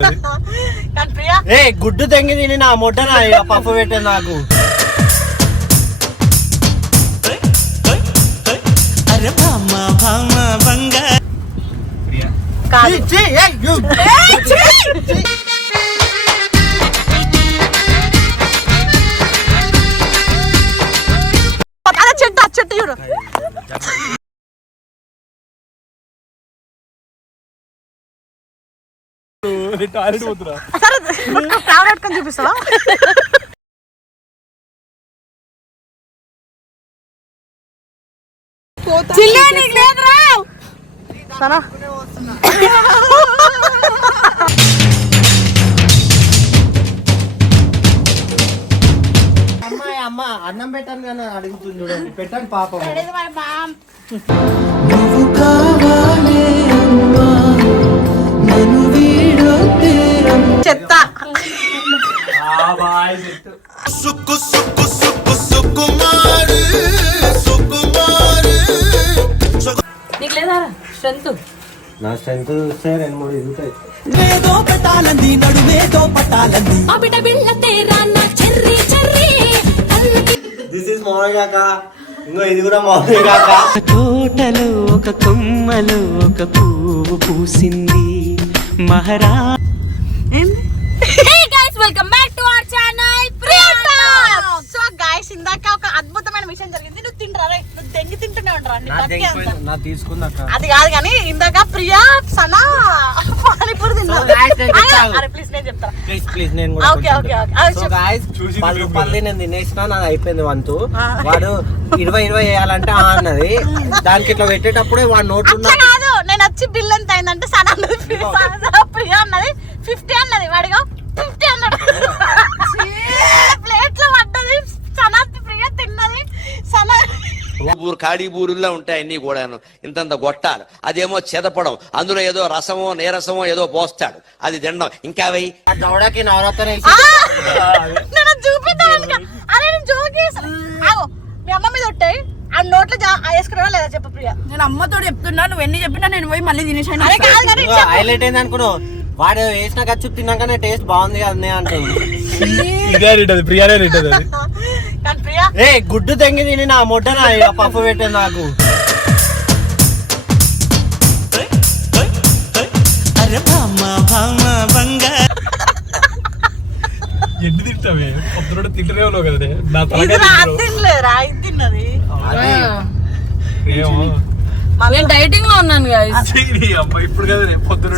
ఏ గుడ్డు తెంగి తిని నా మొట్ట నా పప్పు పెట్టే నాకు చెట్టు చెట్టు చూడు టాబ్లెట్ చూపిస్తావా అమ్మాయి అమ్మ అన్నం పెట్టాను కానీ అడుగుతుంది చూడండి పెట్టండి పాపం చెత్త సుక్కు సుక్కు సుక్కు సుకుమారు సుకుమారు నీకు లేదా స్ట్రెంత్ నా స్ట్రెంత్ చూస్తే 2-3 ఇరుగుతాయి మేదో పటాలంది నడుమేదో పటాలంది ఆ బిడ్డ బిళ్ళ తేరా నా cherry cherry this is Mohan కాక ఇంకో ఇది కూడా మోహన్ కాక తోటలో ఒక కొమ్మలో ఒక పువ్వు పూసింది మహారా hey guys welcome back to our channel Priyanka. So guys ఇందాక ఒక అద్భుతమైన విషయం జరిగింది. నువ్వు తింటరా రే, నువ్వు దెంగి తింటూనే ఉంటారా నా తీసుకుందాక అది కాదు కానీ ఇందాక ప్రియా సనా పానీపూరి తిన్నారు. అరే ప్లీజ్ నేను చెప్తారా ప్లీజ్ నేను కూడా ఓకే ఓకే సో గాయ్స్ 10 రూపాయలు నేను తినేసిన నాది అయిపోయింది వంతు వాడు 20 వేయాలంటే అన్నది దానికి ఇట్లా పెట్టేటప్పుడే వాడు నోట్ అట్లా కాదు. నేను వచ్చి బిల్ ఎంత అయిందంటే సనా అన్నది ప్రియా అన్నది 50 అన్నది వాడిగా 50 అన్నాడు. ప్లేట్ లో పడ్డది సనా ప్రియా తిన్నది సనా ఖాళీ బూరుల్లో ఉంటాయి అన్ని కూడాను ఇంతంత గొట్టాలు అదేమో చెదపడం అందులో ఏదో రసమో నీరసమో ఏదో పోస్తాడు అది తినడం ఇంకా వెయ్యి దౌడకి నవరత్న నేను చూపిద్దాను. అరే నేను జోకేసా ఆగో మీ అమ్మ మీద ఉంటాయి ఆ నోట్లో వేసుకున్నావా లేదా చెప్పు ప్రియా. నేను అమ్మతో చెప్తున్నా నువ్వు ఎన్ని చెప్పినా నేను పోయి మళ్ళీ తినేసాను. అరే కాదు కానీ హైలైట్ అయింది అనుకున్నావు వాడు వేసిన ఖర్చు తిన్నాకనే టేస్ట్ బాగుంది అన్నీ అంటుంది కానీ ప్రియా ఏ గుడ్డు తెంగి తిని నా మొట్ట నా పప్పు పెట్టే నాకు అరే భామ భామ బంగా ఎన్ని తింటావే పొద్దున తింటనే ఉన్నావు కదే నా ఇది రాత్రి తినలేదురా ఇది తిన్నది. నేను డైటింగ్ లో ఉన్నాను గైస్. ఇప్పుడు కదా పొద్దున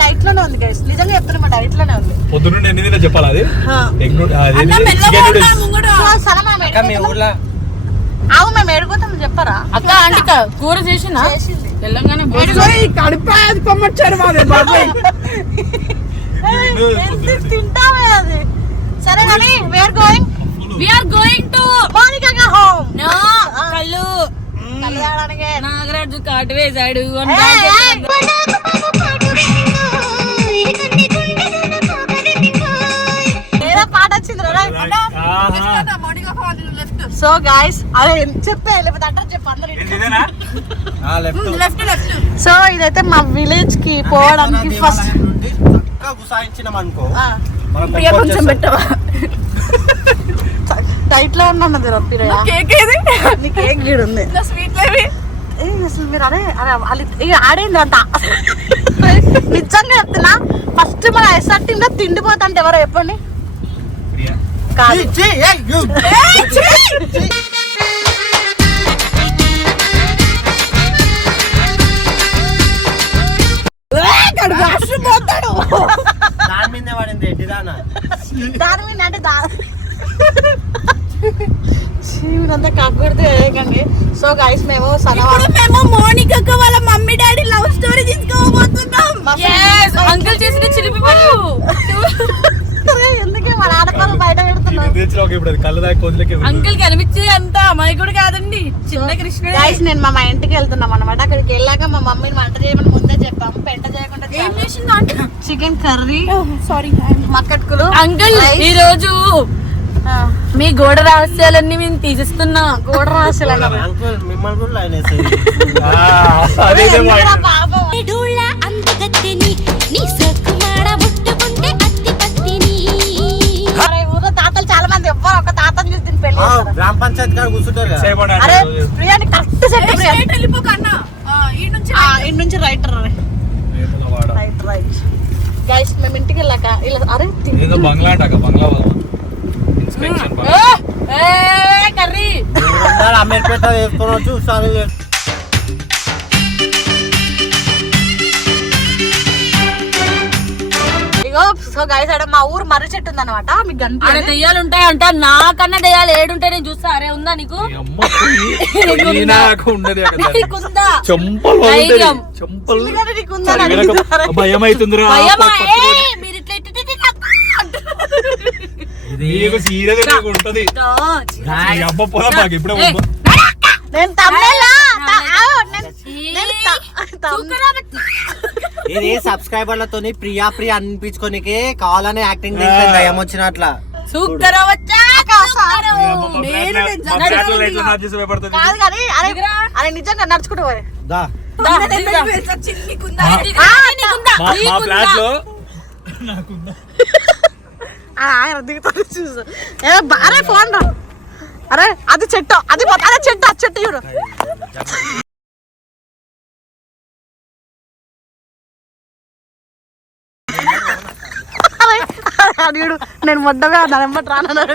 డైట్ లోనే ఉంది గైస్ నిజంగా చెప్తున్నా మా డైట్ లోనే ఉంది. పొద్దున్న ఎన్ని తిన్నా చెప్పాలి అది ఎగ్ మీ ఊర్లో ఆవు మేము ఏడుకోతాం చెప్పరా అక్క ఆంటీ కూర చేసిన తెలంగాణ కొమ్మొచ్చారు తింటావే అది. సరే కానీ where going we are going to Monica home no కల్లు కళ్యాణానికి నాగరాజు కాటు వేసాడు ఏదో పాట వచ్చింది సో గాయస్ అదే చెప్పే లేకపోతే అడ్రస్ చెప్పు అందరూ లెఫ్ట్ లెఫ్ట్ సో ఇదైతే మా విలేజ్ కి పోవడానికి ఫస్ట్ గుసాయించినాం అనుకో కొంచెం పెట్టవా డైట్ లో ఉన్నది కేక్ ఏది నీ కేక్ గీడు ఉంది స్వీట్ లేవి అసలు మీరు అరే అరే వాళ్ళు ఆడేంది అంట నిజంగా చెప్తున్నా ఫస్ట్ మన ఎస్ఆర్ టీమ్ లో తిండిపోతుంటే ఎవరో చెప్పండి కాదు దాని మీద పడింది ఎడ్డిదానా దాని మీద అంటే శివుడంతా కాకూడదు ఏకండి. సో గైస్ మేము మేము మోనికా వాళ్ళ మమ్మీ డాడీ లవ్ స్టోరీ తీసుకోబోతున్నాం. అంకుల్ చేసిన చిలిపి పనులు ఎందుకే మన ఆడపిల్లలు బయట పెడుతున్నాం. అంకుల్ కనిపించే అంత అమాయకుడు కాదండి చిన్న కృష్ణుడు. గైస్ నేను మా ఇంటికి వెళ్తున్నాం అనమాట. అక్కడికి వెళ్ళాక మా మమ్మీని వంట చేయమని ముందే చెప్పాము. పెంట చేయకుండా చికెన్ కర్రీ సారీ మక్కట్కులు. అంకుల్ ఈ రోజు మీ గోడ రహస్యాలన్నీ మేము తీసిస్తున్నా. గోడ రహస్యాలు మిమ్మల్ని కూడా లైన్ పాపం నీ సొక్కు మాడ ముట్టుకున్న గ్రామ పంచాయతీ కాడ కూర్చుంటారు కదా. సేపటి అరే అంటే ప్రియాని కరెక్ట్ సెట్ ప్రియా వెళ్ళిపోకన్నా ఈ నుంచి రైటర్ రేతుల వాడ. రైట్ గైస్ మేము ఇంటికి వెళ్ళాక ఇలా అరే ఏదో బంగ్లా అంటాక బంగ్లా ఇన్స్పెక్షన్ కర్రీ అమీర్పేట వేసుకొని వచ్చి ఉత్సాహం చేస్తారు. ఇగో సో గైస్ అక్కడ మా ఊరు మర్రి చెట్టు ఉంది అనమాట మీకు అరే కనిపించదు దెయ్యాలు ఉంటాయంట, నాకన్నా దెయ్యాలు ఏడుంటాయి నేను చూస్తా. అరే ఉందా నీకు? నాకు ఉండదు అక్కడ. నీకుందా? చెంపలు పగులుతాయి. ధైర్యం. చెంపలు నీకుందా భయం అవుతుందిరా. భయమా? ఏయ్, మీరు ఇట్లా ఇట్లా ఇట్లా ఇట్లా నీకు సీరియస్ ఉంటది. ఈ అబ్బ పొలం మాకు ఇప్పుడే ఏయ్, ఉందో. నేను తమిళ ఇది సబ్స్క్రైబర్లతో ప్రియా ప్రియా అనిపించుకోనికే కావాలని యాక్టింగ్ చేస్తే దయ్యం వచ్చినట్లా. సూకర వచ్చా మా ఫ్లాట్ లో ఎట్లా నాట్ చేసి భయపడుతుంది. కాదు కానీ అరే అరే నిజంగా నడుచుకుంటూ పోయి దా మా ఫ్లాట్ లో నాకుందా. ఆయన దిగుతాడు చూసు అరే ఫోన్ రా అరే అది చెట్టు అది అరే చెట్టు అది చెట్టు చూడు అడిగాడు నేను మొడ్డగా నా నెంబర్ రానన్నాడు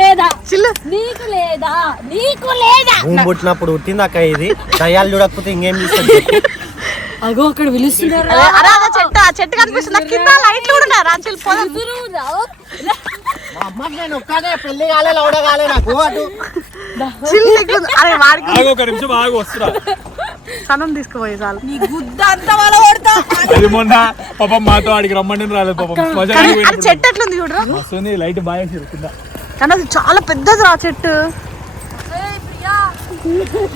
లేదా చిల్లు నీకు లేదా నీకు లేదా భూమి పుట్టినప్పుడు పుట్టింది అక్క. ఇది దయ్యాలు చూడకపోతే ఇంకేం చూస్తుంది. అగో అక్కడ పిలుస్తున్నారు. అరే అరే అదే చెట్టు ఆ చెట్టు కనిపిస్తుంది నాకు కింద లైట్లు కూడా ఉన్నాయి రాంచిల్ పోదాం మా అమ్మకి నేను ఒక్కనే పెళ్లి కాలే లౌడ కాలే నాకు అటు చిల్లు ఎక్కువ. అరే వాడికి ఆగు ఒక నిమిషం ఆగు వస్తున్నా. సనం తీసుకుపోయి చాలు నీ గుద్ద అంతా వాళ్ళ కొడతా అది మొన్న పాపం మాతో ఆడికి రమ్మండి రాలేదు పాపం. శ్మశానానికి అది పోయినప్పుడు చెట్టు ఎట్లుంది చూడరా వస్తుంది లైట్ బాగా కింద. కానీ అది చాలా పెద్దది రా చెట్టు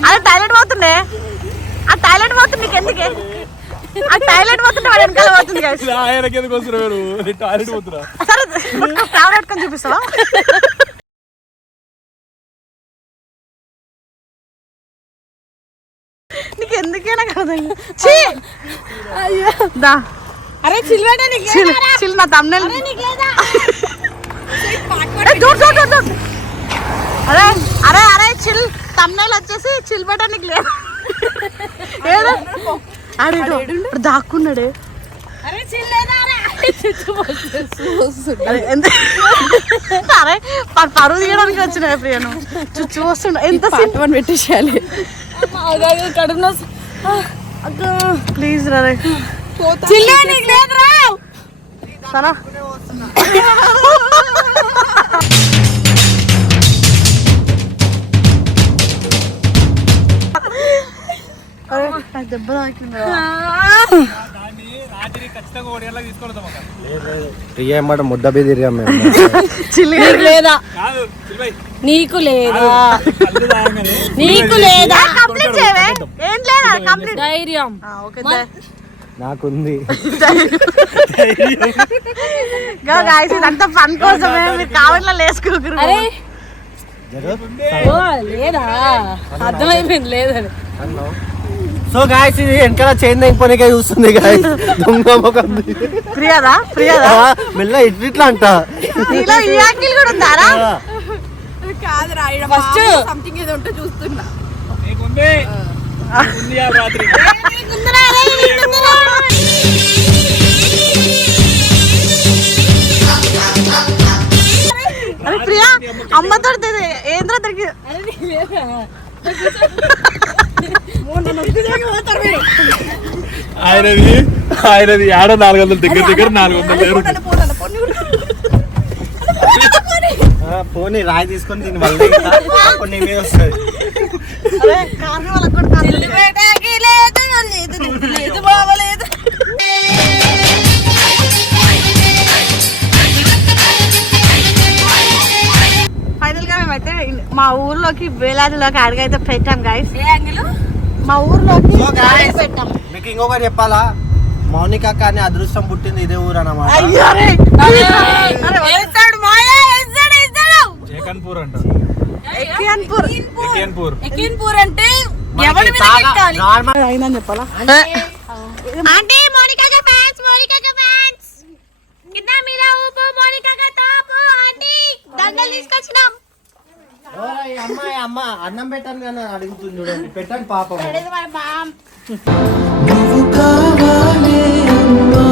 అదే టాయిలెట్ పోతుండే ఆ టాయిలెట్ పోతుంది నీకు ఎందుకే ఆ టాయిలెట్ పోతుంటే వాడు వెనకాల పోతుంది guys. ఆయనకి ఎందుకు వస్తున్నారు టాయిలెట్ పోతున్నా. సరే కెమెరా పెట్టుకొని చూపిస్తావా నీకు ఎందుకే నాకు అర్థం ఛీ! దా అరే చిల్వేట నీకు చిల్ చిల్ నా తమ్ముళ్ళు అరే అరే అరే చిల్ తమ్ముళ్ళు వచ్చేసి చిల్ పెట్టడానికి లేదు ఏడు ఆడు దాక్కున్నాడే అరే చిల్లేదా అరే అరే పరువు తీయడానికి వచ్చిన ప్రియను చుచ్చు వస్తుండ ఎంత సింపుల్ పెట్టేసేయాలి కడుపు ప్లీజ్ రే చిల్లే నీకు లేదురా సరే అరే నాకు దెబ్బ తాకింది రాత్రి ఖచ్చితంగా 1 గంటలకు తీసుకెళ్తాం అక్క. ప్రియా ఏమాట ముద్ద బెదిరియాం మేము. చిల్లి లేదా కాదు చిల్బాయ్. నీకు లేదా కళ్ళు తాగగానే నీకు లేదా కంప్లీట్ చేయవే ఏం లేదా కంప్లీట్ ధైర్యం ఓకే నాకుంది. గాయ్స్ ఇదంతా ఫన్ కోసమే మీరు కావాలా లేసుకోకరు అరే జరు. ఓ లేదా అర్థమైపోయింది లేదని సో గాయస్ ఇది వెనకాల చైన్ తెగిపోయినాకే చూస్తుంది గాయస్. దొంగ ముఖం. ప్రియాదా ప్రియాదా మెల్ల ఇట్లా అంట. నీలో ఈ యాంగిల్ కూడా ఉందారా కాదురా ఫస్ట్ సంథింగ్ ఏదో ఉంటే చూస్తున్నా నీకుంది ఉంది ఆ రాత్రి. అరే ప్రియా అమ్మతో ఏంద్రా తిరిగి ఆయనది ఆడ 400 దగ్గర 400 పోనీ రాయి తీసుకొని దీని వల్ల కొన్ని మీద వస్తుంది. అరే కార్ని వాళ్ళకి కూడా కాదు. చిల్లిపేటకి లేదు లేదు లేదు బావలేదు ఫైనల్ గా మేమైతే మా ఊర్లోకి వేలాదిలోకి అడిగైతే పెట్టాం గైస్ ఏ యాంగిల్ మా ఊర్లోకి So guys, పెట్టాం మీకు ఇంకొకటి చెప్పాలా, మౌనిక కానీ అదృష్టం పుట్టింది ఇదే ఊరు అన్నమాట. అయ్యో రే. వేస్తాడు మాయా వేస్తాడు ఏకన్పూర్ అంట. ఎక్కియన్పూర్. ఏకన్పూర్. ఎకిన్పూర్ అంటే ఎవరి మీద ఎక్కాలి నార్మల్ అయిందని చెప్పాలా ఆంటీ మోనికా కా ఫ్యాన్స్ కింద మీద ఊపు మోనికా కా టాప్ ఆంటీ దండలు తీసుకొచ్చినాం అమ్మ అన్నం పెట్టాను కానీ అడుగుతుంది చూడండి, పెట్టండి పాపం. నువ్వు కావాలే అమ్మా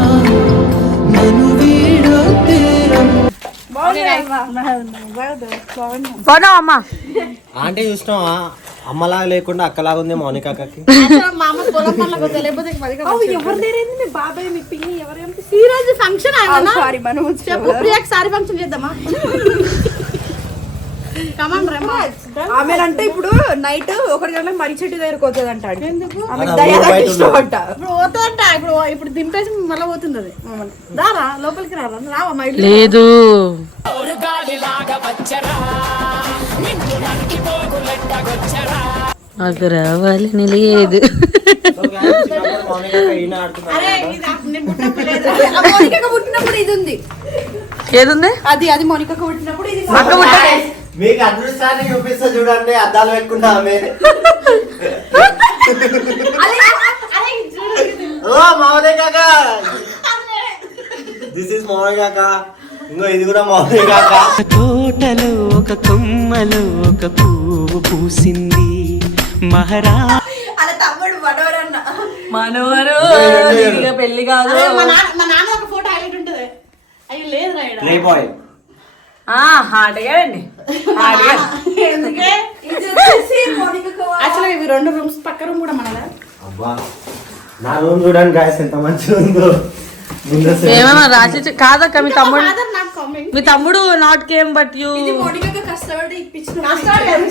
నన్ను వీడొద్దే బాగున్నావా అమ్మా? అంటే చూసినావా అమ్మలాగా లేకుండా అక్కలాగా ఉంది మౌనిక అక్కకి. మా అమ్మ పొలం పనులకు పోతే లేకపోతే ఎవరు లేరేంది? మీ బాబాయ్ మీ పిన్ని ఎవరు? ఈ రోజు ఫంక్షన్ చెప్పు ప్రియాకి సారీ ఫంక్షన్ చేద్దామా? ఆమెనంటే ఇప్పుడు నైట్ 1 గంటలకు మర్రి చెట్టు దగ్గరకు పోతుంది అంటాడు. ఇప్పుడు పోతుందంట. ఇప్పుడు దింపేసి మళ్ళీ పోతుంది అది. దారా లోపలికి రారా? రావా మా ఇల్లు? లేదు నాకు రావాలని లేదు. మౌనిక అక్క ఈయన ఆడుతున్నారు. అరే నేను పుట్టినప్పుడు లేదు. మోనికకు పుట్టినప్పుడు ఇది ఉంది. ఏదుంది? అది మోనికకు పుట్టినప్పుడు ఇది. మీకు అదృష్టాన్ని చూపిస్తా చూడండి, అద్దాలు పెట్టుకుంటా ఆమె. ఓ మౌనిక అక్క, దిస్ ఇస్ మౌనిక అక్క. ఇంకో ఇది కూడా మౌనిక అక్క. తోటలో ఒక కొమ్మలో ఒక పువ్వు పూసింది మహారా అలా తమ్ముడు మనవరన్న మనవరు పెళ్లి కాదు. మా నాన్న ఒక ఫోటో హైలైట్ ఉంటుంది. అయ్యి లేదు రాయడా ప్లే బాయ్. అడగారండి. ఎందుకే యాక్చువల్గా ఇవి 2 రూమ్స్, పక్క రూమ్ కూడా మనదా. అబ్బా నా రూమ్ చూడండి గాయస్ ఎంత మంచిగా ఉందో. ఏమన్నా రాసి కాదక్క మీ తమ్ముడు ఫాదర్ నాట్ కమింగ్. మీ తమ్ముడు నాట్ కేమ్ బట్ యూ. ఇది మోనికకు కష్టపడి ఇప్పించిన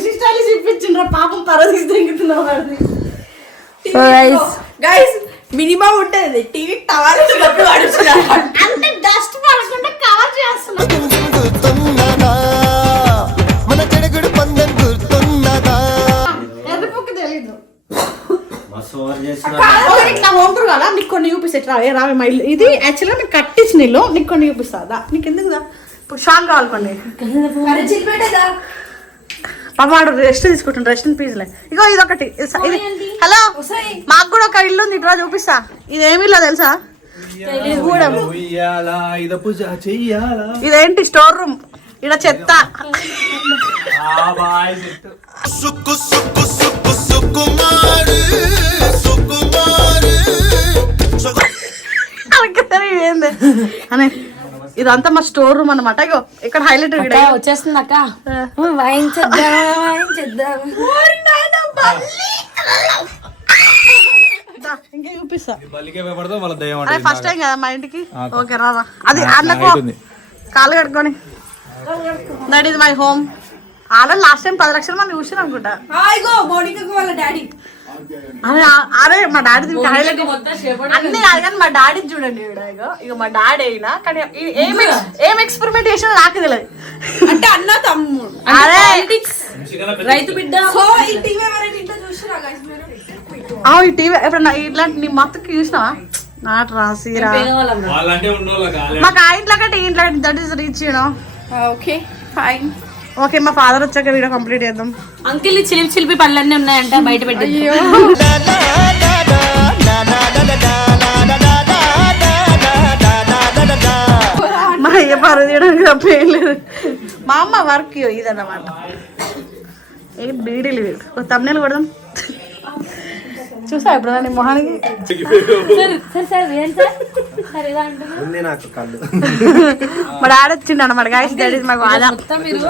సిస్టర్స్ ఇప్పించిండ్రా పాపం పరదీసి తింగుతున్నావు. గైస్ మినిమం ఉంటది టీవీ టవర్ అంటే డస్ట్ పడకుండా కవర్ చేస్తున్నా. గుర్తున్నదా మన చెడుగుడు పందెం గుర్తున్నదా ఎర్రపుక్కి తెలీదు. మస్తు ఓవర్ చేస్తున్నా. ఇట్లా వంటరు కదా, నీకు కొన్ని చూపిస్తా. రావే మా ఇల్లు ఇది. యాక్చువల్గా నీకు కట్టించిన ఇల్లు, నీకు కొన్ని చూపిస్తా. నీకు ఎందుకు ఇప్పుడు షాక్ కావాలి కొన్ని. చిల్లిపెట్టేదా వాడు రెస్ట్ తీసుకుంటాడు. రెస్ట్ పీజ్లే. ఇగో ఇది ఒకటి. ఇది హలో, మాకు కూడా ఒక ఇల్లు ఉంది, ఇట్లా చూపిస్తా. ఇది ఏమి ఇల్లు తెలుసా? ఇదేంటి స్టోర్ రూమ్. ఇక్కడ చెత్త. సుక్కు సుక్కు సుక్కు సుకుమారు సుకుమారు ఏంది అనే ఇదంతా మా స్టోర్ రూమ్ అన్నమాట. ఇగో ఇక్కడ హైలైట్ వచ్చేస్తుంది అక్క. వాయించేద్దాం. ఇంకా చూపిస్తా. బలికే భయపడతావు మళ్ళీ దయ్యం అదే ఫస్ట్ టైం కదా మా ఇంటికి. ఓకే రాదా. అది అందుకో కాళ్ళు కట్టుకొని. That is my home. Already last time 10 లక్షల మంది చూసారు అనుకుంటా. ఇగో మోనికకు వాళ్ళ డాడీ. అరే మా డాడీ హైలైట్ అన్ని కాదు కానీ మా డాడీ చూడండి. ఇక మా డాడీ అయినా కానీ ఏం ఎక్స్పెరిమెంట్ చేసినా నాకు తెలియదు. అంటే అన్న తమ్ముడు అరే రైతు బిడ్డ. సో ఈ టీవీ ఎవరైనా ఇంట్లో చూసిరా గైస్ మీరు? ఈ టీవీ ఎప్పుడన్నా ఇట్లాంటి నీ మత్తుకి చూసినావా? నాట్ రాసిరా వాళ్ళంటే ఉన్నోళ్ళ కాలే. మాకు ఆ ఇంట్లో కంటే ఈ ఇంట్లో that is reach you know. Okay fine. Okay మా ఫాదర్ వచ్చాక వీడియో కంప్లీట్ చేద్దాం. అంకిల్ చిలిపి చిలిపి పళ్ళన్నీ ఉన్నాయంట, బయట పెట్టి. మా అయ్య పరువు తీయడానికి తప్ప ఏం లేదు. మా అమ్మ వర్క్ ఇదన్నమాట. ఏ బీడీలు తమ్ముళ్ళు కొడదాం. చూసా ఇప్పుడు నీ మొహానికి ఉంది నాకు కళ్ళు. మా డాడీ వచ్చిండు అన్నమాట. గాయస్ డాడీ మాకు మొత్తం మీరు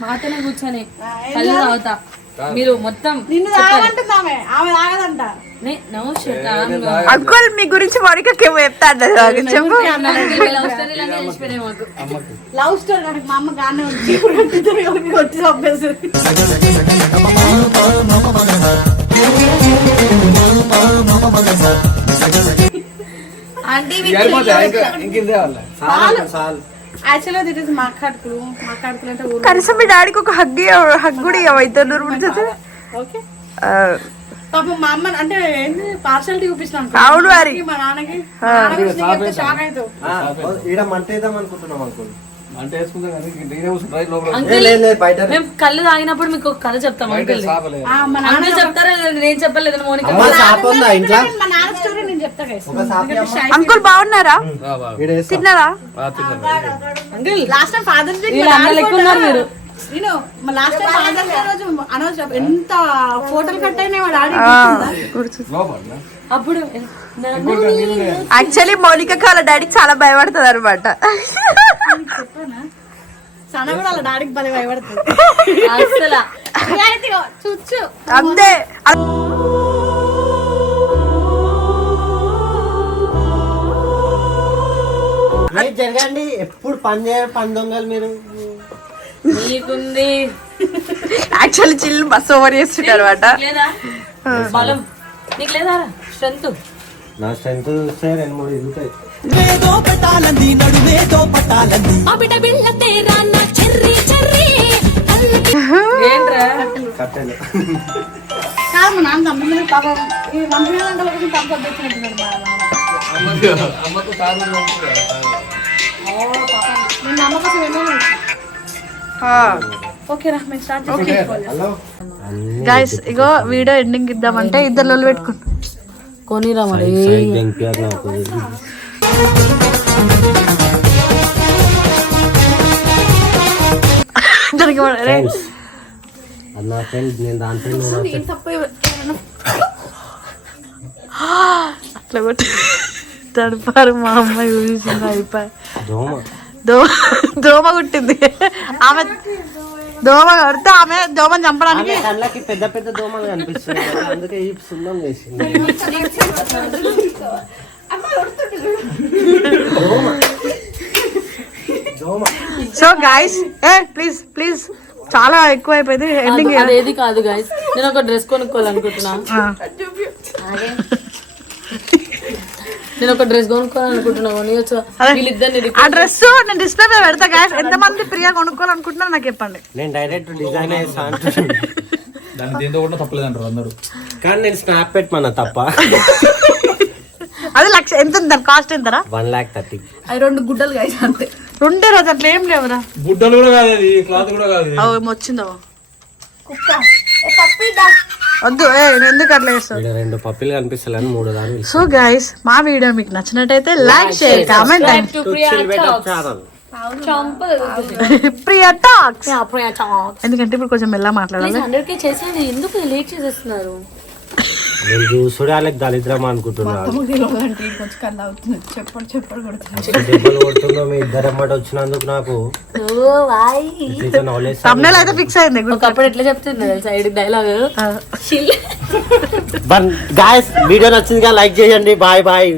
మాతోనే కూర్చొని కళ్ళు తాగుతా. మీరు మొత్తం నిన్ను తాగమంటుంది ఆమె. ఆమె తాగదంట. అంకుల్ మీ గురించి మోనికకి ఏమో చెప్తాను చెప్పు. లవ్ స్టోరీ కానీ మా అమ్మ గానే ఉంది. వచ్చి చంపేస్తుంది. యాక్చువల్గా దిట్ ఇస్ మాట్లాడుకులు. మాట్లాడుకులు అంటే కనీసం మీ డాడీకి ఒక హగ్ కూడా ఇవ్వైతే. ఓకే పాపం మా అమ్మ అంటే ఏంది పార్షాలిటీ చూపిస్తున్నాను. అవును మరి. మా నాన్నకి షాక్ అవుతావు. ఈడ మంట వేద్దాం అనుకుంటున్నాం అనుకోండి. అంటే వేసుకుంటా కానీ నేనే కూర్చుంటా లోపల. బయట మేము కళ్ళు తాగినప్పుడు మీకు ఒక కథ చెప్తాం. అంకుల్ మా నాన్న చెప్తారా? నేను చెప్పలేదు. మోనిక అమ్మ షాప్ ఉందా ఇంట్లో? మా నాన్న స్టోరీ నేను చెప్తా గైస్. ఒక షాప్ అంకుల్ బాగున్నారా? ఈడ వేస్తా. తిన్నారా? లాస్ట్ టైం ఫాదర్స్ డే లెక్క ఉన్నారు మీరు. నేను లాస్ట్ టైం ఫాదర్స్ డే రోజు అనవసరం ఎంత ఫోటోలు కట్ అయినాయి వాడు ఆడి అప్పుడు యాక్చువల్లీ మౌనిక వాళ్ళ డాడీకి చాలా భయపడుతుంది అనమాట. సన కూడా వాళ్ళ డాడీకి భలే భయపడుతుంది అసలు చూచు అంతే. జరగండి ఎప్పుడు పని చేయరు పని దొంగలు మీరు. నీకుంది యాక్చువల్లీ చిల్లు బస్ ఓవర్ చేస్తుంటారు అనమాట. లేదా బలం నీకు లేదా స్ట్రెంత్? నా స్ట్రెంత్ చూస్తే 2-3 ఇరుగుతాయి. ఏంట్రా కట్టెలు కాదు మా నాన్న తమ్ముడు మీద పాపం ఈ 100 గంటల కోసం తప్పు తెచ్చినట్టున్నాడు మా నాన్న. నేను అమ్మ కోసం వెళ్ళాను. ఓకేరా మేము స్టార్ట్ చేసుకోవాలి. హలో గైస్ ఇగో వీడియో ఎండింగ్ ఇద్దామంటే ఇద్దరు లొల్లి పెట్టుకుంటాం. కొనిరా మరి. దానికి నా ఫ్రెండ్ నేను దాని ఫ్రెండ్ అట్లా కొట్టి తడిపారు మా అమ్మాయి ఊసింది అయిపోయి. దోమ కుట్టింది ఆమె. దోమ కొడితే ఆమె దోమని చంపడానికి కళ్ళకి పెద్ద పెద్ద దోమలు కనిపిస్తున్నాయి, అందుకే ఈ సున్నం చేసింది. సో గైస్ ప్లీజ్ ప్లీజ్ చాలా ఎక్కువ అయిపోయింది ఎండింగ్. అదేది కాదు గైస్, నేను ఒక డ్రెస్ కొనుక్కోవాలనుకుంటున్నా. నేను ఒక డ్రెస్ కొనుక్కోవాలనుకుంటున్నా. కొనియొచ్చు వీళ్ళిద్దరిని. ఆ డ్రెస్ నేను డిస్ప్లే మీద పెడతా గైస్. ఎంతమంది ప్రియా కొనుక్కోవాలనుకుంటున్నారు నాకు చెప్పండి. నేను డైరెక్ట్ డిజైన్ చేస్తాను దాని దేంతో కూడా తప్పలేదంటారు అందరూ. కానీ నేను స్నాప్ పెట్టమన్నా తప్ప. అది లక్ష ఎంత దాని కాస్ట్ ఎంతరా? 1,30,000. అవి 2 గుడ్డలు గైస్ అంతే. 2 రోజు అట్లా ఏం లేవురా. గుడ్డలు కూడా కాదు, అది క్లాత్ కూడా కాదు. అవి వచ్చిందా వద్దు ఎందుకు అట్లా చేస్తావు? 2 పప్పులు కనిపిస్తలేని 3 దాని. సో గైస్ మా వీడియో మీకు నచ్చినట్టయితే like share comment and Priya talks. ఎందుకంటే ఇప్పుడు కొంచెం మెల్ల మాట్లాడాలి. 100K చేసేది ఎందుకు లేట్ చేసేస్తున్నారు? నేను చూసుడే వాళ్ళకి దళిద్రం అనుకుంటున్నాను. దెబ్బలు కొడుతుందో మీ ఇద్దరు అమ్మట వచ్చినందుకు నాకు తమ్నేల్ అయితే ఫిక్స్ అయింది. ఒకప్పుడు ఎట్లా చెప్తున్నారు సైడ్ డైలాగ్. గాయస్ వీడియో నచ్చిందిగా లైక్ చేయండి. Bye bye.